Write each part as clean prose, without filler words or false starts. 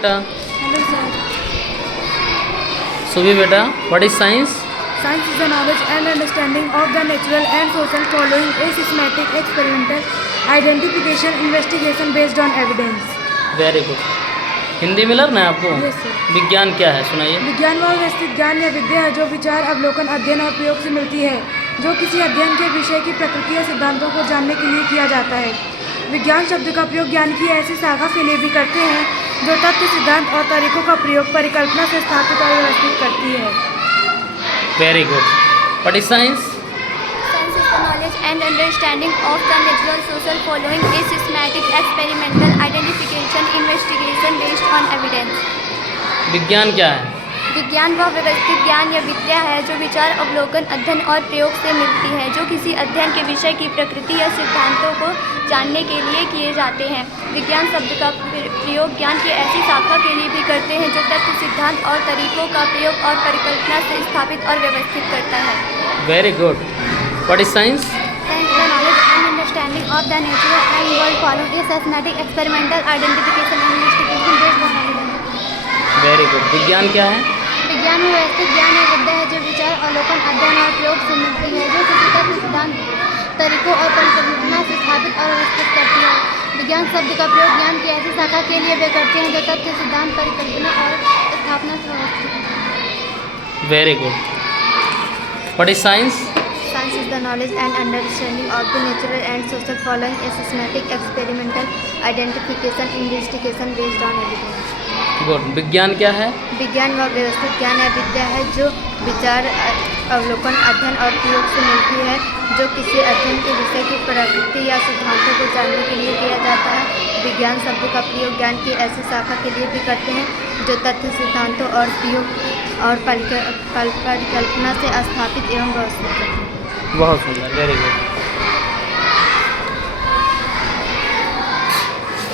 बेटा Hello sir. सुभी बेटा, what is science? Science is the knowledge and understanding of the natural and social following a systematic, experimental identification, investigation based on evidence. Very good. Hindi में learn है आपको? Yes sir. विज्ञान क्या है, सुनाइए। विज्ञान वह व्यवस्थित ज्ञान या विद्या है जो विचार, अवलोकन, अध्ययन और प्रयोग से मिलती है, जो किसी अध्ययन के विषय की प्रकृति या सिद्धांतों को जानने के लिए किया जाता है। विज्ञान शब्द का प्रयोग ज्ञान की ऐसी शाखा के लिए भी करते हैं जो तथ्य, सिद्धांत और तरीकों का प्रयोग परिकल्पना से स्थापित और व्यवस्थित करती है। Very good. What is science? Science is the knowledge and understanding of the natural social following a systematic, experimental identification, investigation based on evidence. विज्ञान क्या है? विज्ञान वह व्यवस्थित ज्ञान या विद्या है जो विचार, अवलोकन, अध्ययन और प्रयोग से मिलती है, जो किसी अध्ययन के विषय की प्रकृति या सिद्धांतों को जानने के लिए किए जाते हैं। विज्ञान शब्द का प्रयोग ज्ञान की ऐसी शाखा के लिए भी करते हैं जो तथ्य, सिद्धांत और तरीकों का प्रयोग और परिकल्पना से स्थापित और व्यवस्थित करता है। Very good. What is science? Science is the knowledge and understanding of the natural and world following a systematic, experimental identification and investigation based on evidence. Very good. विज्ञान क्या है? विज्ञान में व्यवस्थित ज्ञान या विद्या है जो विचार, अवलोकन, अध्ययन और प्रयोग से मिलती है, जो किसी तथ्य, सिद्धांत, तरीकों और परिकल्पना से स्थापित और व्यवस्थित करती है। विज्ञान शब्द का प्रयोग ज्ञान की ऐसी शाखा के लिए वे करते हैं जो तथ्य, सिद्धांत, परिकल्पना और स्थापना से व्यवस्थित है। Very good. What is science? Science is the knowledge and understanding of the natural and social following a systematic, experimental identification, investigation based on evidence. Good. विज्ञान क्या है? विज्ञान व व्यवस्थित ज्ञान या विद्या है जो विचार, अवलोकन, अध्ययन और प्रयोग से मिलती है, जो किसी अध्ययन के विषय की प्रकृति या सिद्धांतों को जानने के लिए किया जाता है। विज्ञान शब्द का प्रयोग ज्ञान की ऐसी शाखा के लिए भी करते हैं जो तथ्य, सिद्धांतों और प्रयोग और परिकल्पना से स्थापित एवं व्यवस्थित करते हैं। बहुत सुंदर। Very good.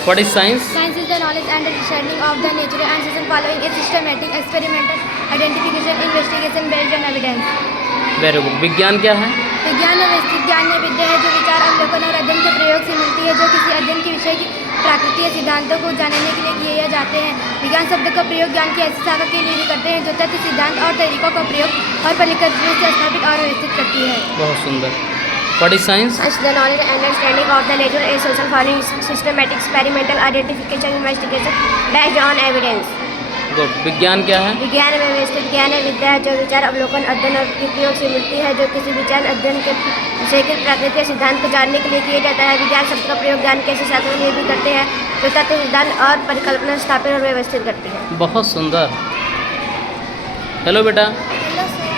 What is science? Science is the knowledge and understanding of the natural and social following a systematic, experimental identification, investigation based on evidence. Very good. विज्ञान क्या है? विज्ञान में व्यवस्थित ज्ञान या विद्या है जो विचार, अवलोकन और अध्ययन के प्रयोग से मिलती है, जो किसी अध्ययन के विषय की प्रकृति या सिद्धांतों को जानने के लिए किए जाते हैं। विज्ञान शब्द का प्रयोग ज्ञान की ऐसी शाखा के लिए भी करते हैं जो तथ्य, सिद्धांत और तरीकों का प्रयोग और परिकल्पना से स्थापित और व्यवस्थित करती है। बहुत सुंदर। What is science? Science is the knowledge and understanding of the natural and social following systematic, experimental identification, investigation based on evidence. Good. विज्ञान क्या है? विज्ञान में व्यवस्थित ज्ञान है विद्या है जो विचार, अवलोकन, अध्ययन और प्रयोग से मिलती है, जो किसी विचार, अध्ययन के विषय की प्रकृति या सिद्धांत को जानने के लिए किया जाता है। विज्ञान शब्द का प्रयोग ज्ञान के ऐसी शाखा के लिए भी करते हैं जो तथ्य, सिद्धांत और परिकल्पना स्थापित और व्यवस्थित करती है। बहुत सुंदर। हेलो बेटा, Hello sir.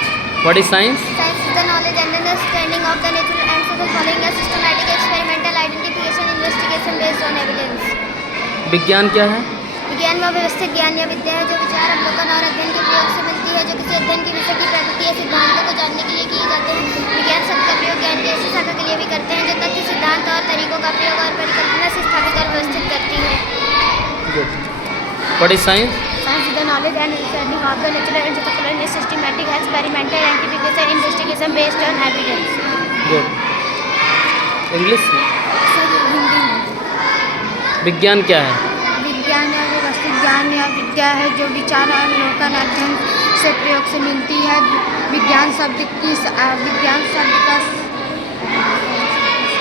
What is science? Science is the knowledge and understanding of the natural and social following a systematic, experimental identification, investigation based on evidence. विज्ञान क्या है? विज्ञान में व्यवस्थित ज्ञान या विद्या है जो विचार, अवलोकन और अध्ययन के प्रयोग से मिलती है, जो किसी अध्ययन के विषय की प्रकृति या सिद्धांतों को जानने के लिए किए जाते हैं। विज्ञान शब्द का प्रयोग ज्ञान की ऐसी शाखा के लिए भी करते हैं जो तथ्य, सिद्धांत और तरीकों का प्रयोग और परिकल्पना से स्थापित और व्यवस्थित करती है। Good. What is science? Science is the knowledge and understanding of the natural and social following a systematic, experimental identification, investigation based on evidence. Good. English में? हिंदी में। विज्ञान क्या है? विज्ञान या व्यवस्थित ज्ञान या विद्या है जो विचार, अवलोकन, अध्ययन से प्रयोग से मिलती है। विज्ञान शब्द का